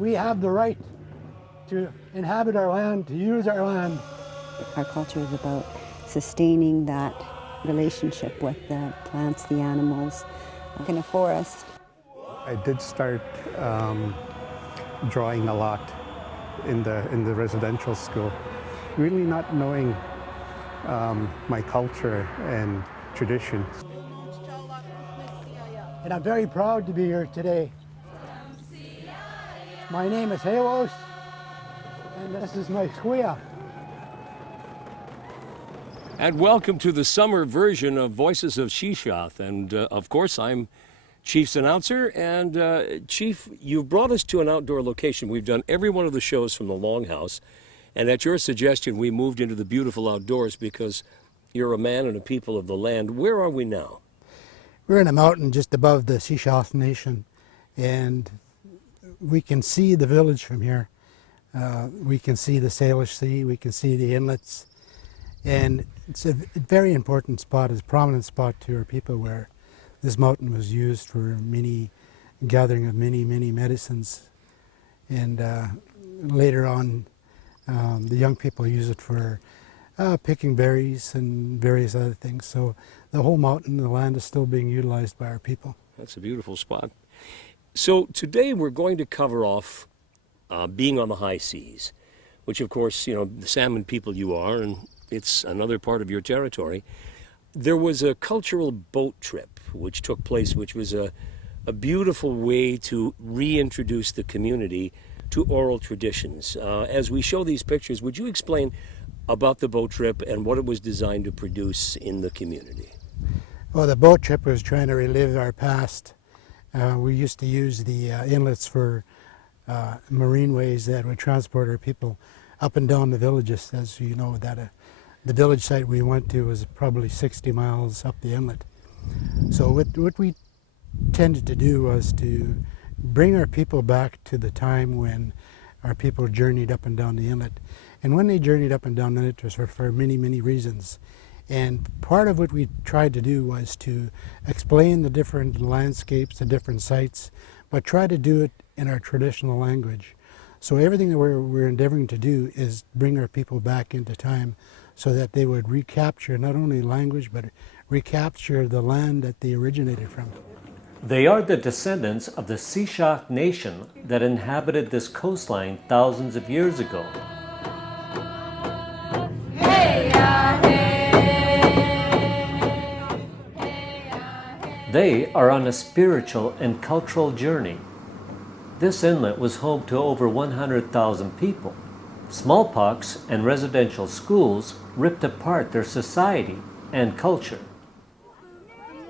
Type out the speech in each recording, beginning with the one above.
we have the right to inhabit our land, to use our land. Our culture is about sustaining that relationship with the plants, the animals, in a forest. I did start drawing a lot in the residential school, really not knowing my culture and traditions. And I'm very proud to be here today. My name is Halos, and this is my squia. And welcome to the summer version of Voices of Shishalh. And of course, I'm Chief's announcer. And Chief, you've brought us to an outdoor location. We've done every one of the shows from the Longhouse. And at your suggestion, we moved into the beautiful outdoors because you're a man and a people of the land. Where are we now? We're in a mountain just above the Sechelt Nation, and we can see the village from here. We can see the Salish Sea, we can see the inlets, and it's a very important spot, it's a prominent spot to our people where this mountain was used for gathering of many medicines. And later on, the young people use it for picking berries and various other things. So the whole mountain, the land is still being utilized by our people. That's a beautiful spot. So today we're going to cover off being on the high seas, which of course, you know, the salmon people you are, and it's another part of your territory. There was a cultural boat trip which took place, which was a beautiful way to reintroduce the community to oral traditions. As we show these pictures, would you explain about the boat trip and what it was designed to produce in the community? Well, the boat trip was trying to relive our past. We used to use the inlets for marine ways that would transport our people up and down the villages. As you know, that the village site we went to was probably 60 miles up the inlet. So what we tended to do was to bring our people back to the time when our people journeyed up and down the inlet. And when they journeyed up and down the inlet, it was for many reasons. And part of what we tried to do was to explain the different landscapes, the different sites, but try to do it in our traditional language. So everything that we're endeavoring to do is bring our people back into time so that they would recapture not only language, but recapture the land that they originated from. They are the descendants of the Sechelt Nation that inhabited this coastline thousands of years ago. They are on a spiritual and cultural journey. This inlet was home to over 100,000 people. Smallpox and residential schools ripped apart their society and culture.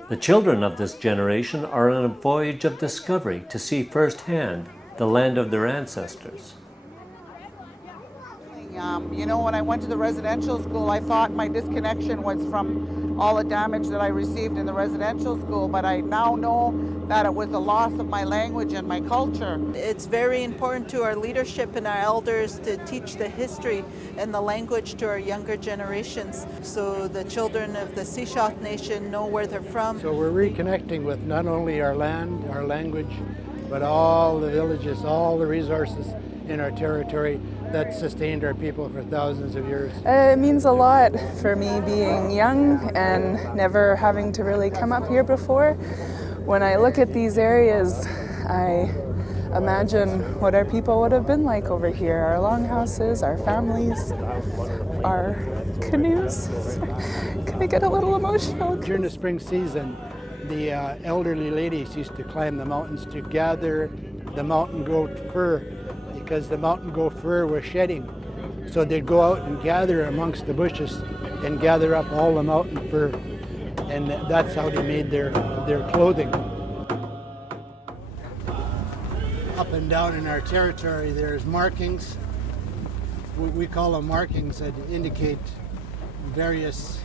The children of this generation are on a voyage of discovery to see firsthand the land of their ancestors. You know, when I went to the residential school, I thought my disconnection was from all the damage that I received in the residential school, but I now know that it was the loss of my language and my culture. It's very important to our leadership and our elders to teach the history and the language to our younger generations, so the children of the Sechelt Nation know where they're from. So we're reconnecting with not only our land, our language, but all the villages, all the resources in our territory that sustained our people for thousands of years. It means a lot for me being young and never having to really come up here before. When I look at these areas, I imagine what our people would have been like over here. Our longhouses, our families, our canoes. Can I get a little emotional? During the spring season, the elderly ladies used to climb the mountains to gather the mountain goat fur, because the mountain goat fur was shedding. So they'd go out and gather amongst the bushes and gather up all the mountain fur, and that's how they made their clothing. Up and down in our territory there's markings. We call them markings that indicate various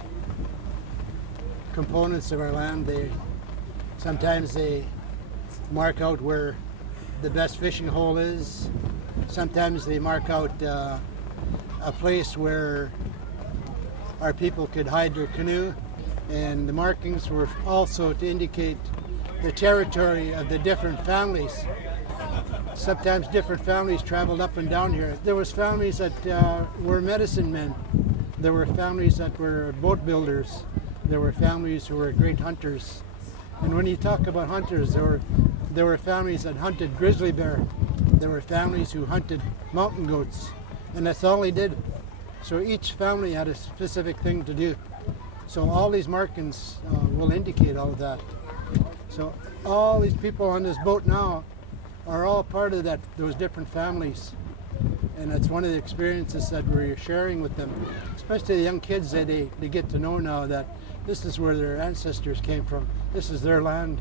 components of our land. Sometimes they mark out where the best fishing hole is. Sometimes they mark out a place where our people could hide their canoe. And the markings were also to indicate the territory of the different families. sometimes different families traveled up and down here. There was families that were medicine men. There were families that were boat builders. There were families who were great hunters. And when you talk about hunters, there were families that hunted grizzly bear. There were families who hunted mountain goats. And that's all they did. So each family had a specific thing to do. So all these markings will indicate all of that. So all these people on this boat now are all part of those different families. And that's one of the experiences that we're sharing with them, especially the young kids that they get to know now that this is where their ancestors came from. This is their land.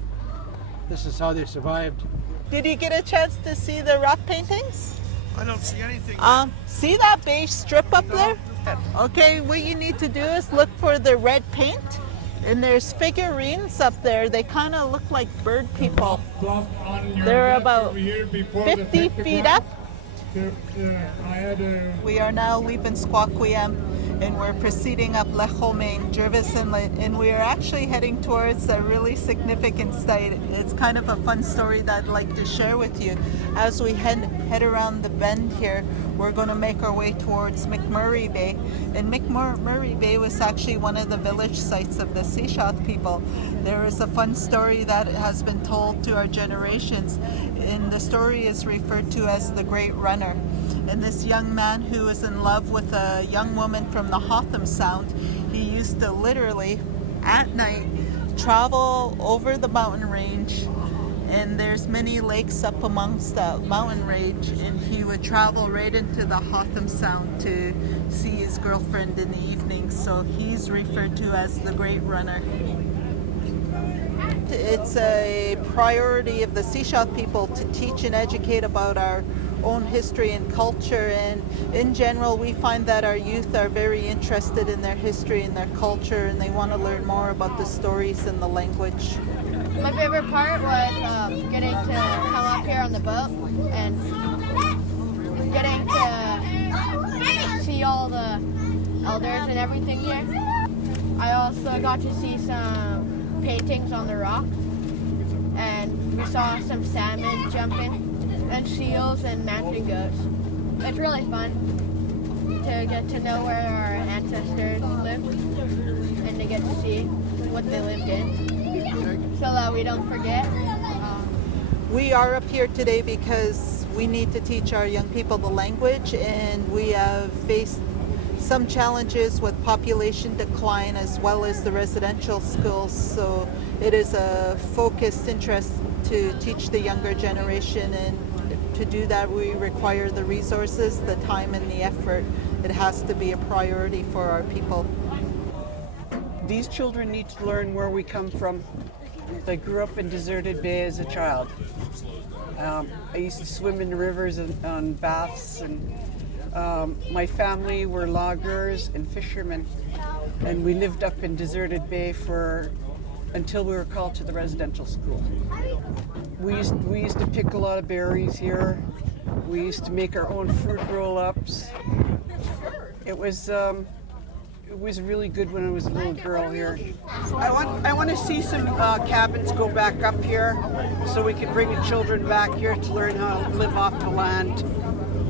This is how they survived. Did you get a chance to see the rock paintings? I don't see anything. See that beige strip up there? Okay, what you need to do is look for the red paint. And there's figurines up there. They kind of look like bird people. They're about 50 feet up. We are now leaving Squaquiyam and we're proceeding up Lechoming, Jervis Inlet, and we are actually heading towards a really significant site. It's kind of a fun story that I'd like to share with you. As we head around the bend here, we're going to make our way towards McMurray Bay. And McMurray Bay was actually one of the village sites of the Sechelt people. There is a fun story that has been told to our generations, and the story is referred to as the Great Runner. And this young man who was in love with a young woman from the Hotham Sound, he used to literally, at night, travel over the mountain range, and there's many lakes up amongst the mountain range, and he would travel right into the Hotham Sound to see his girlfriend in the evening. So he's referred to as the Great Runner. It's a priority of the Sechelt people to teach and educate about our own history and culture, and in general we find that our youth are very interested in their history and their culture, and they want to learn more about the stories and the language. My favorite part was getting to come up here on the boat and getting to see all the elders and everything here. I also got to see some paintings on the rock, and we saw some salmon jumping and seals and mountain goats. It's really fun to get to know where our ancestors lived and to get to see what they lived in so that we don't forget. We are up here today because we need to teach our young people the language, and we have faced some challenges with population decline as well as the residential schools. So it is a focused interest to teach the younger generation, and to do that we require the resources, the time and the effort. It has to be a priority for our people. These children need to learn where we come from. I grew up in Deserted Bay as a child. I used to swim in the rivers and on baths, and my family were loggers and fishermen, and we lived up in Deserted Bay until we were called to the residential school. We used to pick a lot of berries here. We used to make our own fruit roll-ups. It was really good when I was a little girl here. I want to see some cabins go back up here so we can bring the children back here to learn how to live off the land.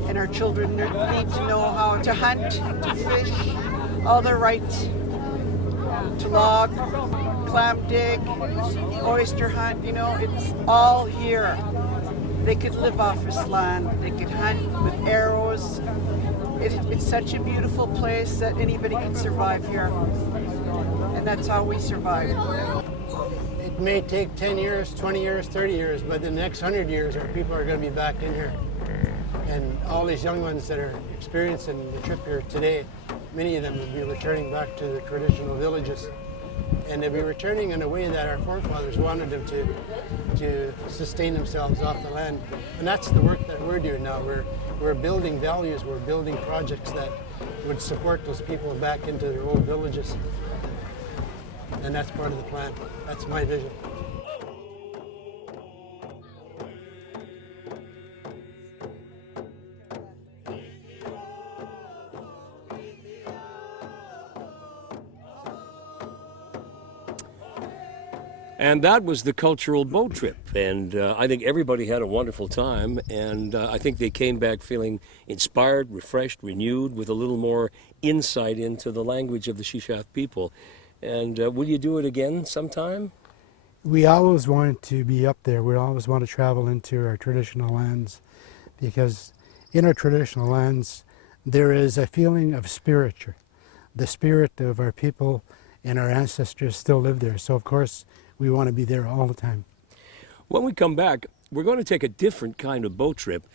And our children need to know how to hunt, to fish, all their rights, to log, clam dig, oyster hunt, it's all here. They could live off this land. They could hunt with arrows. It's such a beautiful place that anybody can survive here. And that's how we survive. It may take 10 years, 20 years, 30 years, but in the next 100 years our people are going to be back in here. And all these young ones that are experiencing the trip here today, many of them will be returning back to their traditional villages. And they'll be returning in a way that our forefathers wanted them to sustain themselves off the land. And that's the work that we're doing now. We're building values, we're building projects that would support those people back into their old villages. And that's part of the plan. That's my vision. And that was the cultural boat trip. And I think everybody had a wonderful time. And I think they came back feeling inspired, refreshed, renewed, with a little more insight into the language of the Sechelt people. And will you do it again sometime? We always wanted to be up there. We always want to travel into our traditional lands, because in our traditional lands there is a feeling of spirit. The spirit of our people and our ancestors still live there. So of course we want to be there all the time. When we come back, we're going to take a different kind of boat trip.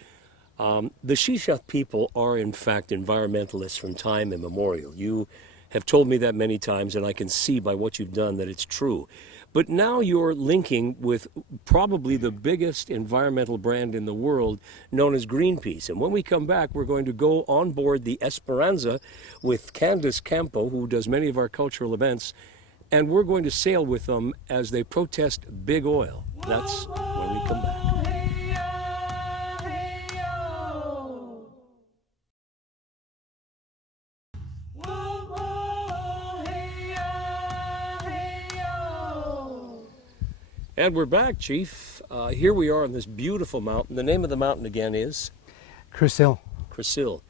The Sechelt people are in fact environmentalists from time immemorial. You have told me that many times, and I can see by what you've done that it's true. But now you're linking with probably the biggest environmental brand in the world, known as Greenpeace. And when we come back, we're going to go on board the Esperanza with Candace Campo, who does many of our cultural events, and we're going to sail with them as they protest big oil. That's when we come back. And we're back, Chief. Here we are on this beautiful mountain. The name of the mountain again is? Sechelt. Sechelt.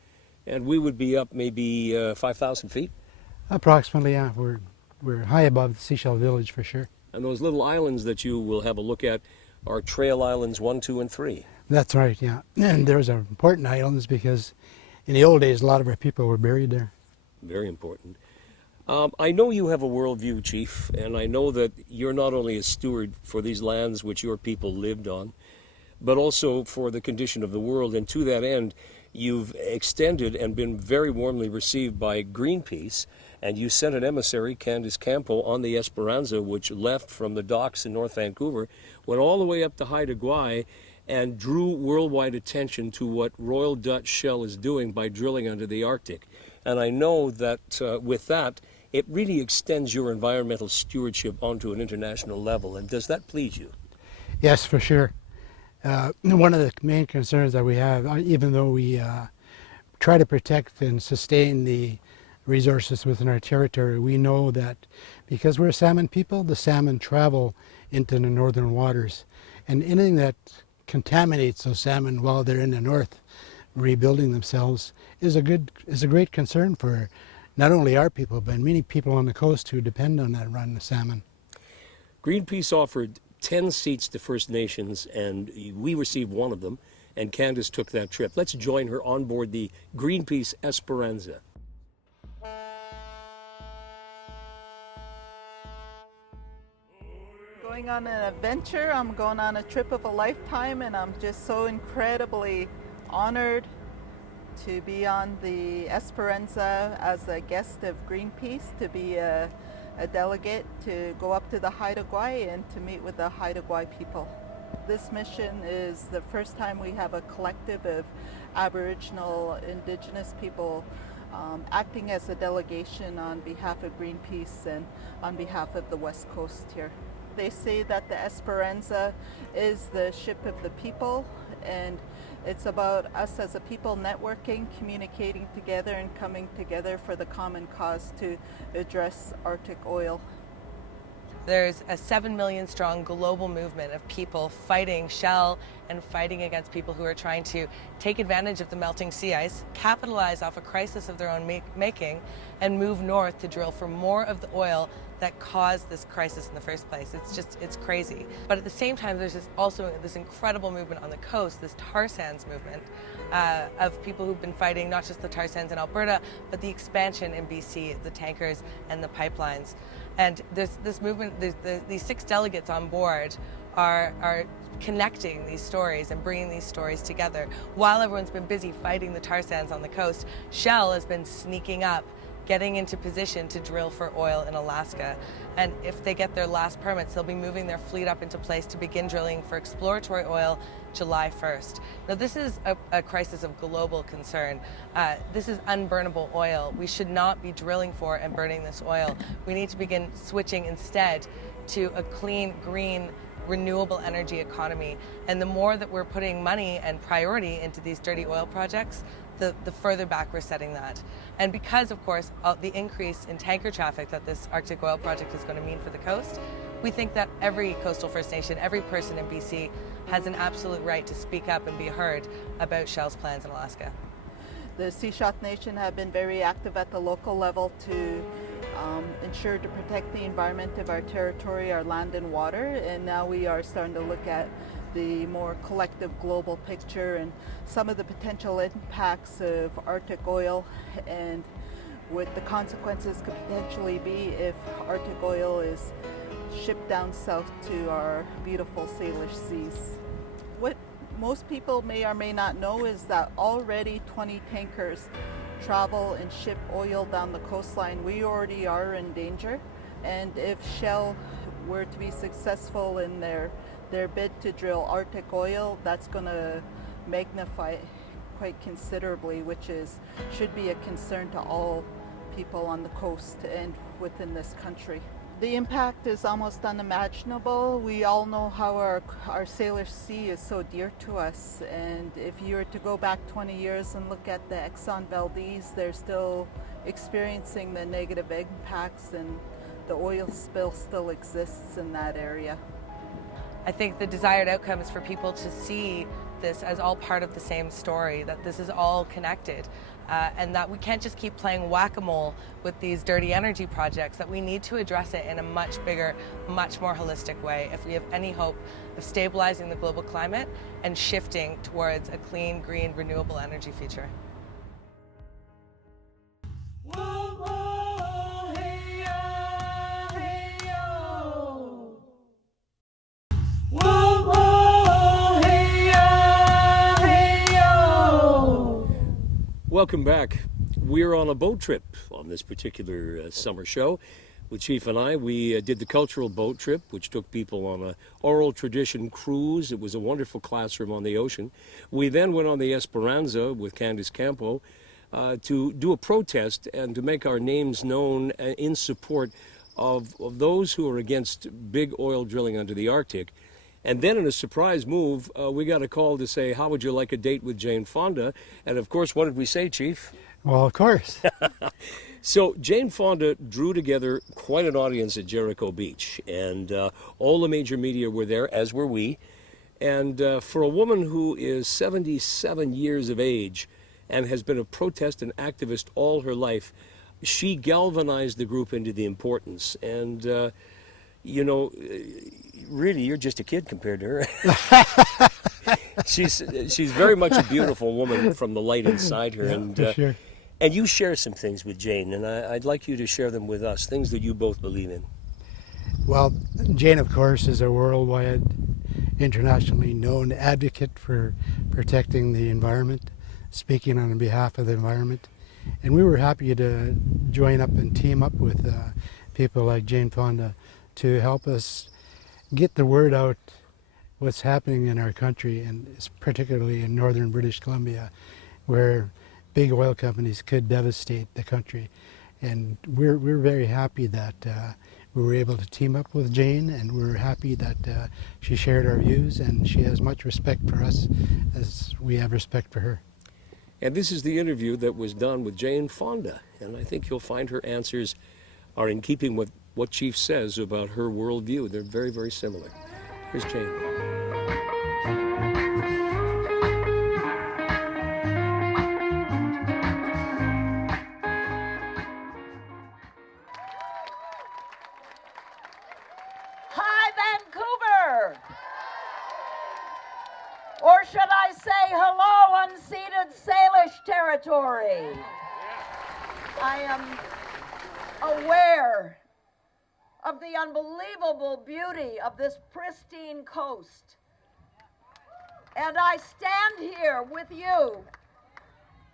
And we would be up maybe 5,000 feet? Approximately, yeah. We're high above the Sechelt village for sure. And those little islands that you will have a look at are Trail Islands 1, 2, and 3. That's right, yeah. And those are important islands because in the old days a lot of our people were buried there. Very important. I know you have a worldview, Chief, and I know that you're not only a steward for these lands which your people lived on, but also for the condition of the world. And to that end, you've extended and been very warmly received by Greenpeace, and you sent an emissary, Candace Campo, on the Esperanza, which left from the docks in North Vancouver, went all the way up to Haida Gwaii, and drew worldwide attention to what Royal Dutch Shell is doing by drilling under the Arctic. And I know that with that, it really extends your environmental stewardship onto an international level. And does that please you? Yes, for sure. One of the main concerns that we have, even though we try to protect and sustain the resources within our territory, we know that because we're a salmon people, the salmon travel into the northern waters. And anything that contaminates those salmon while they're in the north rebuilding themselves is a great concern for not only our people, but many people on the coast who depend on that run of salmon. Greenpeace offered 10 seats to First Nations, and we received one of them, and Candace took that trip. Let's join her on board the Greenpeace Esperanza. Going on an adventure, I'm going on a trip of a lifetime, and I'm just so incredibly honored to be on the Esperanza as a guest of Greenpeace, to be a delegate, to go up to the Haida Gwaii and to meet with the Haida Gwaii people. This mission is the first time we have a collective of Aboriginal Indigenous people acting as a delegation on behalf of Greenpeace and on behalf of the West Coast here. They say that the Esperanza is the ship of the people, and it's about us as a people networking, communicating together and coming together for the common cause to address Arctic oil. There's a 7 million strong global movement of people fighting Shell and fighting against people who are trying to take advantage of the melting sea ice, capitalize off a crisis of their own making, and move north to drill for more of the oil that caused this crisis in the first place. It's crazy. But at the same time, there's also this incredible movement on the coast, this tar sands movement of people who've been fighting not just the tar sands in Alberta, but the expansion in BC, the tankers and the pipelines. And there's this movement, these 6 delegates on board are connecting these stories and bringing these stories together. While everyone's been busy fighting the tar sands on the coast, Shell has been sneaking up, getting into position to drill for oil in Alaska. And if they get their last permits, they'll be moving their fleet up into place to begin drilling for exploratory oil July 1st. Now, this is a crisis of global concern. This is unburnable oil. We should not be drilling for and burning this oil. We need to begin switching instead to a clean, green, renewable energy economy. And the more that we're putting money and priority into these dirty oil projects, the further back we're setting that. And because, of course, the increase in tanker traffic that this Arctic oil project is going to mean for the coast, we think that every coastal First Nation, every person in BC has an absolute right to speak up and be heard about Shell's plans in Alaska. The Sechelt Nation have been very active at the local level to ensure to protect the environment of our territory, our land and water, and now we are starting to look at the more collective global picture and some of the potential impacts of Arctic oil and what the consequences could potentially be if Arctic oil is shipped down south to our beautiful Salish seas. What most people may or may not know is that already 20 tankers travel and ship oil down the coastline. We already are in danger, and if Shell were to be successful in their bid to drill Arctic oil, that's going to magnify it quite considerably, which should be a concern to all people on the coast and within this country. The impact is almost unimaginable. We all know how our Salish Sea is so dear to us, and if you were to go back 20 years and look at the Exxon Valdez, they're still experiencing the negative impacts, and the oil spill still exists in that area. I think the desired outcome is for people to see this as all part of the same story, that this is all connected, and that we can't just keep playing whack-a-mole with these dirty energy projects, that we need to address it in a much bigger, much more holistic way if we have any hope of stabilizing the global climate and shifting towards a clean, green, renewable energy future. Welcome back. We're on a boat trip on this particular summer show. With Chief and I, we did the cultural boat trip, which took people on an oral tradition cruise. It was a wonderful classroom on the ocean. We then went on the Esperanza with Candace Campo to do a protest and to make our names known in support of those who are against big oil drilling under the Arctic. And then in a surprise move, we got a call to say, how would you like a date with Jane Fonda? And of course, what did we say, Chief? Well, of course. So Jane Fonda drew together quite an audience at Jericho Beach, and all the major media were there, as were we. And for a woman who is 77 years of age and has been a protest and activist all her life, she galvanized the group into the importance. And you know, really, you're just a kid compared to her. She's very much a beautiful woman from the light inside her. Yeah, and for sure. And you share some things with Jane, and I'd like you to share them with us, things that you both believe in. Well, Jane, of course, is a worldwide, internationally known advocate for protecting the environment, speaking on behalf of the environment. And we were happy to join up and team up with people like Jane Fonda to help us get the word out what's happening in our country, and particularly in northern British Columbia, where big oil companies could devastate the country. And we're very happy that we were able to team up with Jane, and we're happy that she shared our views, and she has much respect for us as we have respect for her. And this is the interview that was done with Jane Fonda, and I think you'll find her answers are in keeping with what Chief says about her worldview. They're very, very similar. Here's Jane. Hi, Vancouver! Or should I say hello, unceded Salish territory? I am aware of the unbelievable beauty of this pristine coast. And I stand here with you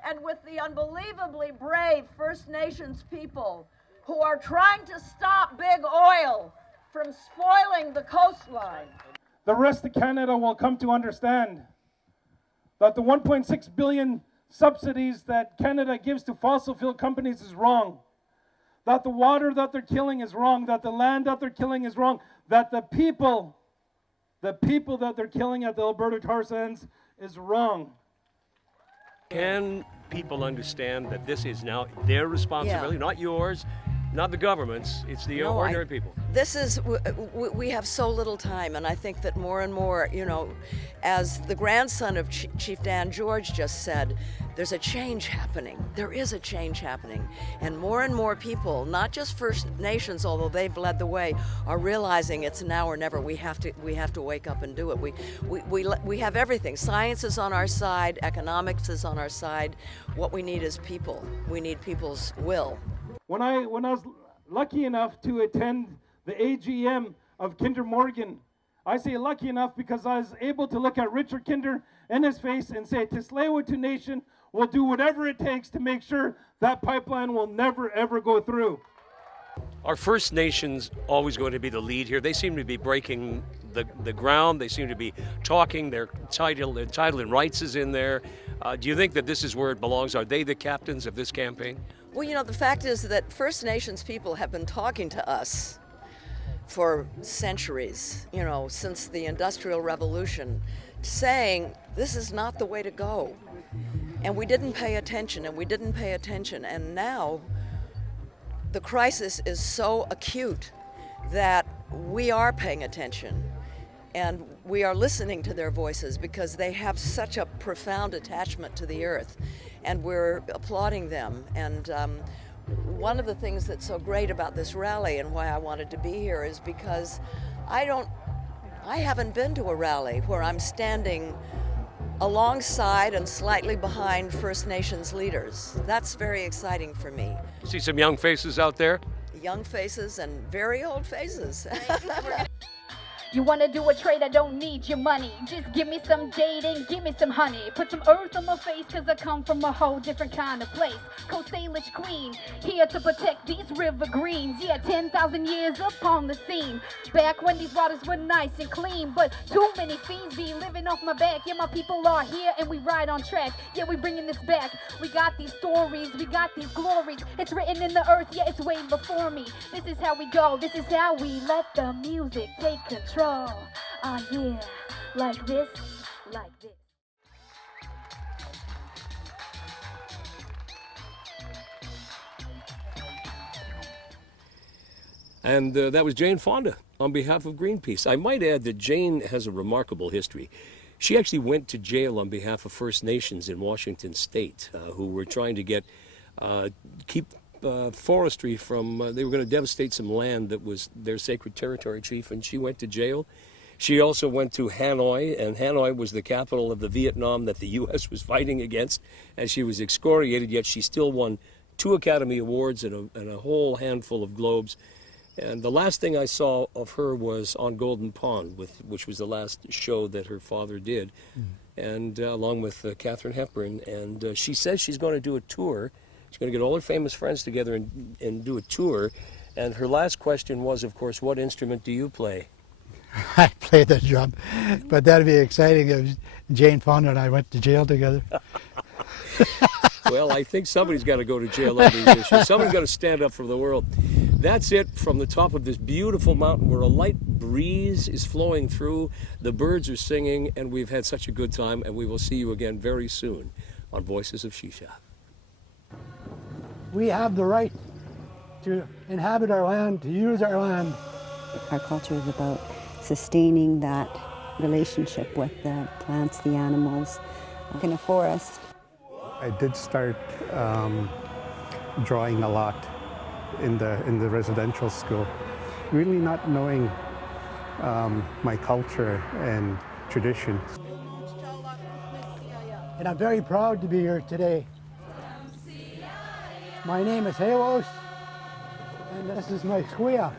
and with the unbelievably brave First Nations people who are trying to stop big oil from spoiling the coastline. The rest of Canada will come to understand that the 1.6 billion subsidies that Canada gives to fossil fuel companies is wrong. That the water that they're killing is wrong, that the land that they're killing is wrong, that the people that they're killing at the Alberta tar sands is wrong. Can people understand that this is now their responsibility, not yours, not the government's, it's the ordinary people? This is, we have so little time, and I think that more and more, you know, as the grandson of Chief Dan George just said, there's a change happening. There is a change happening. And more people, not just First Nations, although they've led the way, are realizing it's now or never. We have to wake up and do it. We have everything. Science is on our side, economics is on our side. What we need is people. We need people's will. When I was lucky enough to attend the AGM of Kinder Morgan, I say lucky enough because I was able to look at Richard Kinder in his face and say, Tsleil-Waututh Nation will do whatever it takes to make sure that pipeline will never, ever go through. Are First Nations always going to be the lead here? They seem to be breaking the ground. They seem to be talking. Their title and rights is in there. Do you think that this is where it belongs? Are they the captains of this campaign? Well, you know, the fact is that First Nations people have been talking to us for centuries, you know, since the Industrial Revolution, saying this is not the way to go. And we didn't pay attention, and now the crisis is so acute that we are paying attention. And we are listening to their voices because they have such a profound attachment to the earth, and we're applauding them. And one of the things that's so great about this rally and why I wanted to be here is because I haven't been to a rally where I'm standing alongside and slightly behind First Nations leaders. That's very exciting for me. See some young faces out there? Young faces and very old faces. You wanna do a trade, I don't need your money. Just give me some dating, give me some honey. Put some earth on my face, cause I come from a whole different kind of place. Coast Salish Queen, here to protect these river greens. Yeah, 10,000 years upon the scene. Back when these waters were nice and clean, but too many fiends be living off my back. Yeah, my people are here and we ride on track. Yeah, we bringing this back. We got these stories, we got these glories. It's written in the earth, yeah, it's way before me. This is how we go, this is how we let the music take control. Yeah, like this, like this. And that was Jane Fonda on behalf of Greenpeace. I might add that Jane has a remarkable history. She actually went to jail on behalf of First Nations in Washington State who were trying to keep forestry from, they were going to devastate some land that was their sacred territory, Chief, and she went to jail. She also went to Hanoi, and Hanoi was the capital of the Vietnam that the U.S. was fighting against, and she was excoriated, yet she still won 2 Academy Awards and a whole handful of Globes. And the last thing I saw of her was on Golden Pond, which was the last show that her father did, and along with Katharine Hepburn. And she says she's going to do a tour. She's going to get all her famous friends together and do a tour. And her last question was, of course, what instrument do you play? I play the drum, but that'd be exciting if Jane Fonda and I went to jail together. Well, I think somebody's got to go to jail on these issues. Somebody's got to stand up for the world. That's it from the top of this beautiful mountain where a light breeze is flowing through, the birds are singing, and we've had such a good time, and we will see you again very soon on Voices of Shishalh. We have the right to inhabit our land, to use our land. Our culture is about sustaining that relationship with the plants, the animals, in a forest. I did start drawing a lot in the residential school, really not knowing my culture and traditions. And I'm very proud to be here today. My name is Halos, and this is my squia.